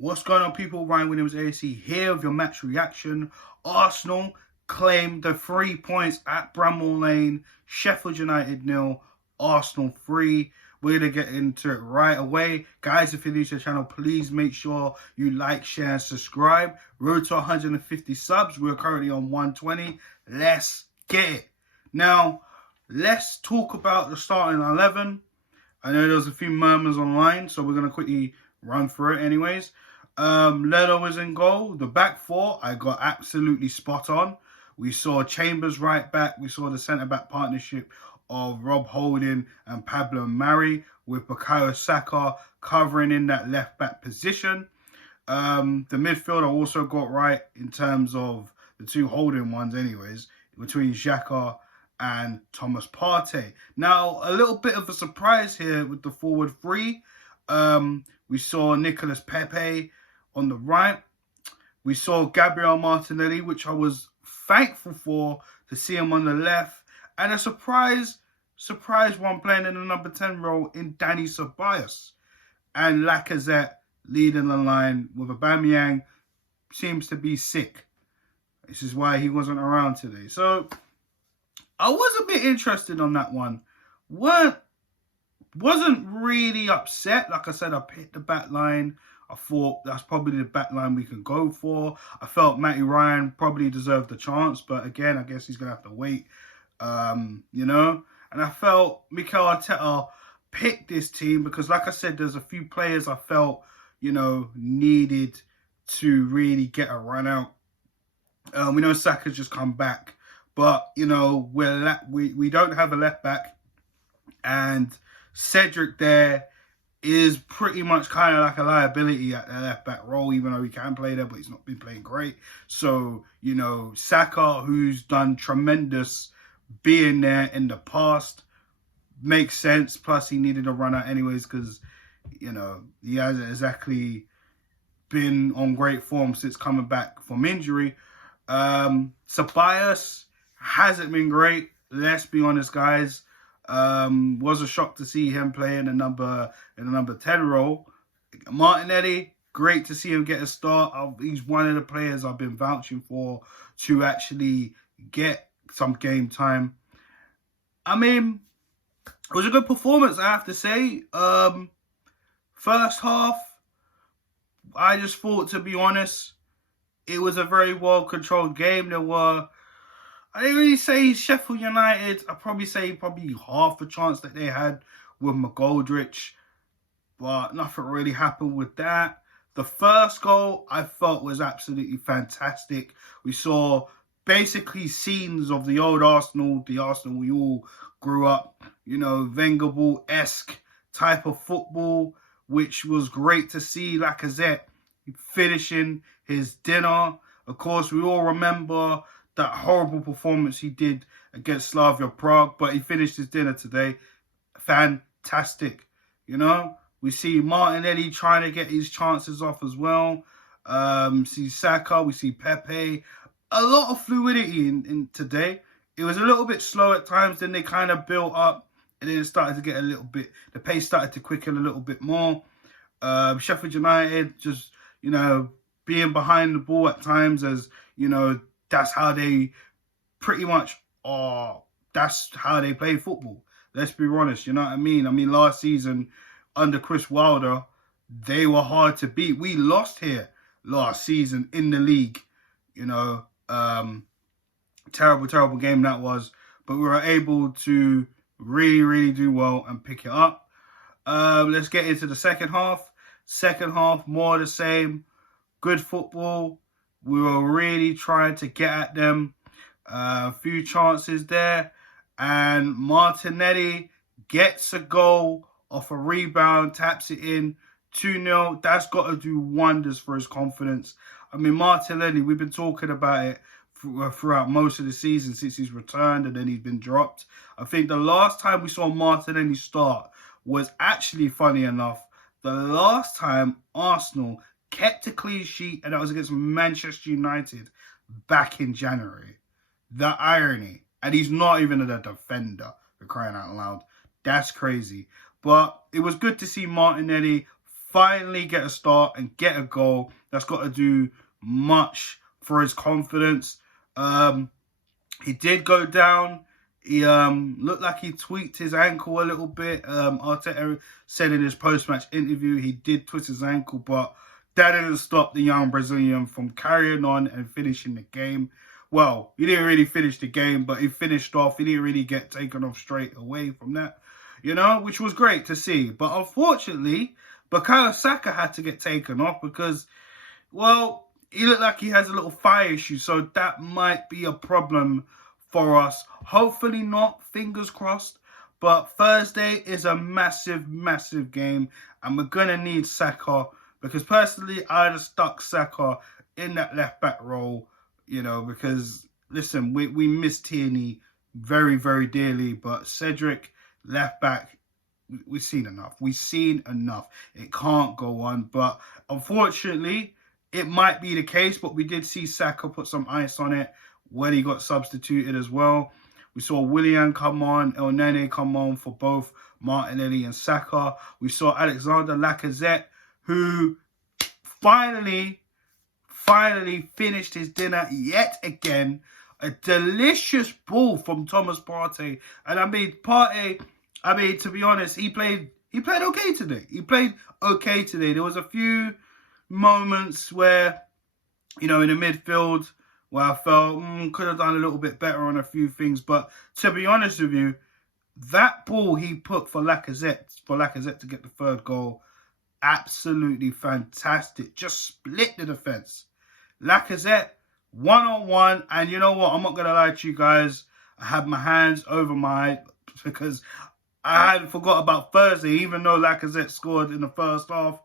What's going on, people? Ryan Williams AC here with your match reaction. Arsenal claimed the 3 points at Bramall Lane. Sheffield United 0, Arsenal 3. We're going to get into it right away. Guys, if you're new to the channel, please make sure you like, share, and subscribe. Road to 150 subs. We're currently on 120. Let's get it. Now, let's talk about the starting 11. I know there's a few murmurs online, so we're going to quickly run through it anyways. Leno was in goal. The back four, I got absolutely spot on. We saw Chambers right back. We saw the centre-back partnership of Rob Holding and Pablo Mari, with Bukayo Saka covering in that left-back position. The midfield I also got right in terms of the two holding ones anyways, between Xhaka and Thomas Partey. Now, a little bit of a surprise here with the forward three. We saw Nicolas Pepe on the right. We saw Gabriel Martinelli, which I was thankful for to see him on the left. And a surprise one playing in the number 10 role in Danny Ceballos. And Lacazette leading the line with Aubameyang seems to be sick. This is why he wasn't around today. So I was a bit interested on that one. Wasn't really upset. Like I said, I picked the back line. I thought that's probably the back line we can go for. I felt Matty Ryan probably deserved a chance, but again, I guess he's going to have to wait, you know. And I felt Mikel Arteta picked this team because, like I said, there's a few players I felt, you know, needed to really get a run out. We know Saka's just come back, but, you know, we don't have a left back, and Cedric there is pretty much kind of like a liability at the left back role, even though he can play there, but he's not been playing great. So, you know, Saka, who's done tremendous being there in the past, makes sense. Plus, he needed a run out anyways because, you know, he hasn't exactly been on great form since coming back from injury. Ceballos hasn't been great. Let's be honest, guys. Was a shock to see him play in the number 10 role. Martinelli, great to see him get a start. He's one of the players I've been vouching for to actually get some game time. I mean, it was a good performance, I have to say. First half, I just thought, to be honest, it was a very well-controlled game. I didn't really say Sheffield United. I'd probably say half a chance that they had with McGoldrick, but nothing really happened with that. The first goal I felt was absolutely fantastic. We saw basically scenes of the old Arsenal, the Arsenal we all grew up, you know, Wenger Ball-esque type of football, which was great to see. Lacazette finishing his dinner. Of course, we all remember that horrible performance he did against Slavia Prague, but he finished his dinner today. Fantastic. You know, we see Martinelli trying to get his chances off as well. See Saka, we see Pepe. A lot of fluidity in today. It was a little bit slow at times, then they kind of built up, and then it started to get a little bit, the pace started to quicken a little bit more. Sheffield United just, you know, being behind the ball at times, as, you know, that's how they pretty much are. That's how they play football. Let's be honest, you know what I mean? I mean, last season, under Chris Wilder, they were hard to beat. We lost here last season in the league, you know. Terrible game that was. But we were able to really do well and pick it up. Let's get into the second half. Second half, more of the same. Good football. We were really trying to get at them. A few chances there. And Martinelli gets a goal off a rebound, taps it in, 2-0. That's got to do wonders for his confidence. I mean, Martinelli, we've been talking about it throughout most of the season since he's returned and then he's been dropped. I think the last time we saw Martinelli start was actually, funny enough, the last time Arsenal kept a clean sheet, and that was against Manchester United back in January. The irony. And he's not even a defender, for crying out loud. That's crazy. But it was good to see Martinelli finally get a start and get a goal. That's got to do much for his confidence. He did go down. He looked like he tweaked his ankle a little bit. Arteta said in his post-match interview he did twist his ankle, but that didn't stop the young Brazilian from carrying on and finishing the game. Well, he didn't really finish the game, but he finished off. He didn't really get taken off straight away from that, which was great to see. But unfortunately, Bukayo Saka had to get taken off because, well, he looked like he has a little fire issue, so that might be a problem for us. Hopefully not, fingers crossed. But Thursday is a massive, massive game, and we're going to need Saka, because personally, I'd have stuck Saka in that left-back role, because, listen, we miss Tierney very, very dearly, but Cedric, left-back, we've seen enough. We've seen enough. It can't go on, but unfortunately, it might be the case, but we did see Saka put some ice on it when he got substituted as well. We saw Willian come on, El Nene come on for both Martinelli and Saka. We saw Alexander Lacazette, who finally finished his dinner yet again. A delicious ball from Thomas Partey. And to be honest, he played okay today. There was a few moments where, in the midfield, where I felt could have done a little bit better on a few things. But to be honest with you, that ball he put for Lacazette to get the third goal, absolutely fantastic. Just split the defense. Lacazette, one-on-one. And you know what? I'm not going to lie to you guys. I had my hands over my eyes because I hadn't forgot about Thursday, even though Lacazette scored in the first half.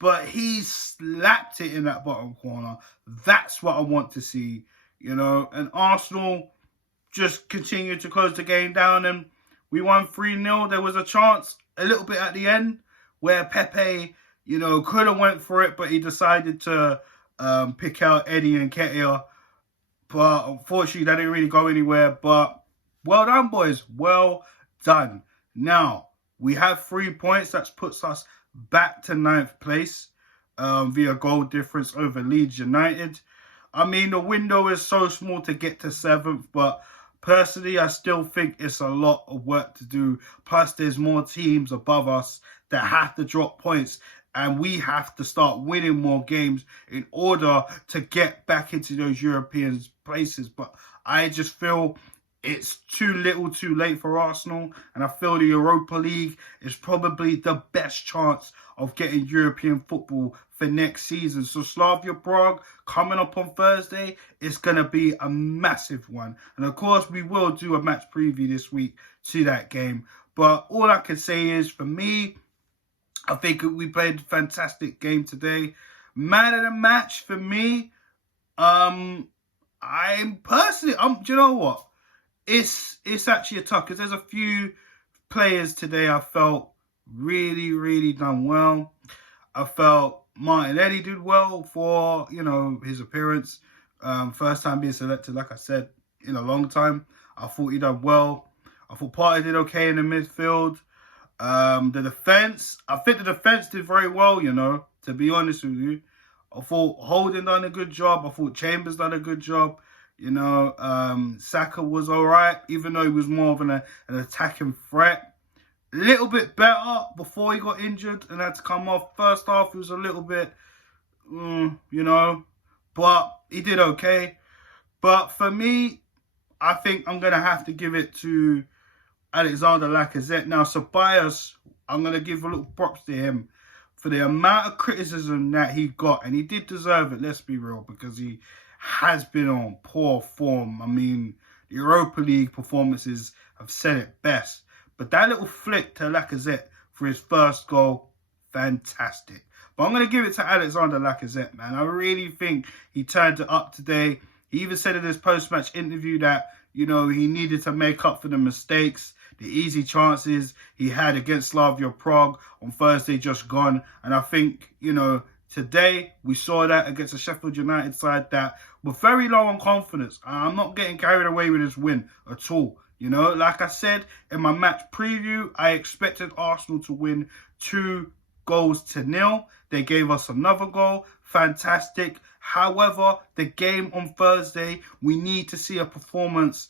But he slapped it in that bottom corner. That's what I want to see, And Arsenal just continued to close the game down, and we won 3-0. There was a chance a little bit at the end where Pepe, could have went for it, but he decided to pick out Eddie and Ketia. But unfortunately, that didn't really go anywhere. But well done, boys. Well done. Now, we have 3 points. That puts us back to 9th place via goal difference over Leeds United. The window is so small to get to 7th, but personally, I still think it's a lot of work to do. Plus, there's more teams above us that have to drop points, and we have to start winning more games in order to get back into those European places. But I just feel it's too little too late for Arsenal, and I feel the Europa League is probably the best chance of getting European football for next season. So Slavia Prague coming up on Thursday, it's going to be a massive one. And of course, we will do a match preview this week to that game. But all I can say is, for me, I think we played a fantastic game today. Man of the match for me, do you know what? It's actually a tough, because there's a few players today I felt really, really done well. I felt Martinelli did well for, his appearance. First time being selected, like I said, in a long time. I thought he done well. I thought Partey did okay in the midfield. The defence, I think the defence did very well, to be honest with you. I thought Holding done a good job. I thought Chambers done a good job. Saka was all right, even though he was more of an attacking threat. A little bit better before he got injured and had to come off. First half, he was a little bit, but he did okay. But for me, I think I'm going to have to give it to Alexander Lacazette. Now, Ceballos, I'm going to give a little props to him for the amount of criticism that he got. And he did deserve it, let's be real, because he has been on poor form. The Europa League performances have said it best. But that little flick to Lacazette for his first goal, fantastic. But I'm going to give it to Alexander Lacazette, man. I really think he turned it up today. He even said in his post-match interview that, he needed to make up for the mistakes, the easy chances he had against Slavia Prague on Thursday just gone. And I think, today we saw that against the Sheffield United side that were very low on confidence. I'm not getting carried away with this win at all. Like I said in my match preview, I expected Arsenal to win 2-0. goals-0. They gave us another goal. Fantastic. However, the game on Thursday, we need to see a performance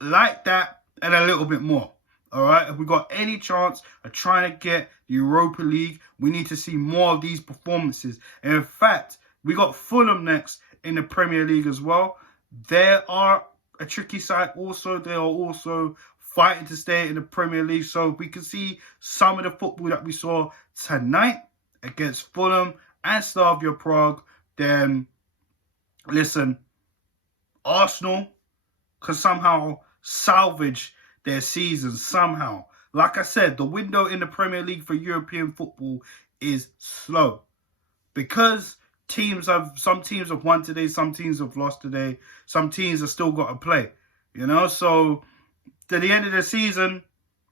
like that and a little bit more. All right, if we got any chance of trying to get the Europa League, we need to see more of these performances. And in fact, we got Fulham next in the Premier League as well. They are a tricky side also. They are also fighting to stay in the Premier League. So if we can see some of the football that we saw tonight against Fulham and Slavia Prague, then listen, Arsenal can somehow salvage their season somehow. Like I said, the window in the Premier League for European football is slow because some teams have won today, some teams have lost today, some teams have still got to play. You know, so to the end of the season,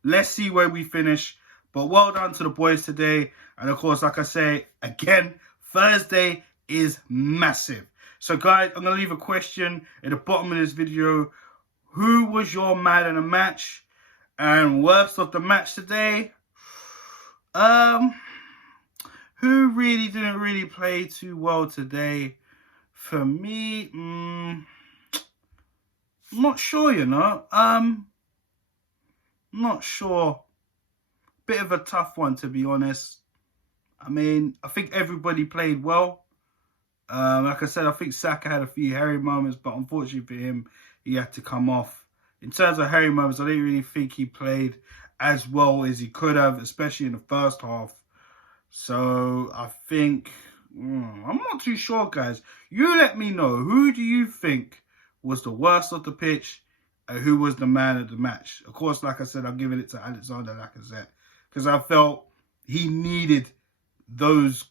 let's see where we finish. But well done to the boys today. And of course, like I say, again, Thursday is massive. So guys, I'm going to leave a question at the bottom of this video. Who was your man of the match? And worst of the match today? Who really didn't really play too well today? For me, I'm not sure, you know. Not sure. Bit of a tough one, to be honest. I mean, I think everybody played well. Like I said, I think Saka had a few hairy moments, but unfortunately for him, he had to come off. In terms of hairy moments, I didn't really think he played as well as he could have, especially in the first half. So I think, I'm not too sure, guys. You let me know. Who do you think was the worst of the pitch and who was the man of the match? Of course, like I said, I'm giving it to Alexander Lacazette because I felt he needed those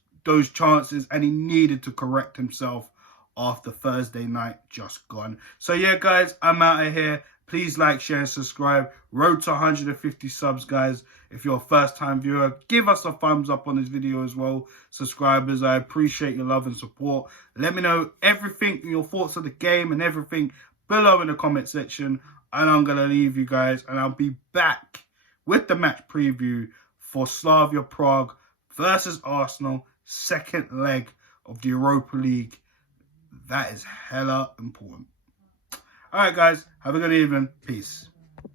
chances and he needed to correct himself after Thursday night just gone. So yeah, guys, I'm out of here. Please like, share, and subscribe. Road to 150 subs, guys. If you're a first-time viewer, give us a thumbs up on this video as well. Subscribers, I appreciate your love and support. Let me know everything, your thoughts of the game and everything below in the comment section. And I'm going to leave you guys. And I'll be back with the match preview for Slavia Prague versus Arsenal. Second leg of the Europa League. That is hella important. All right, guys. Have a good evening. Peace.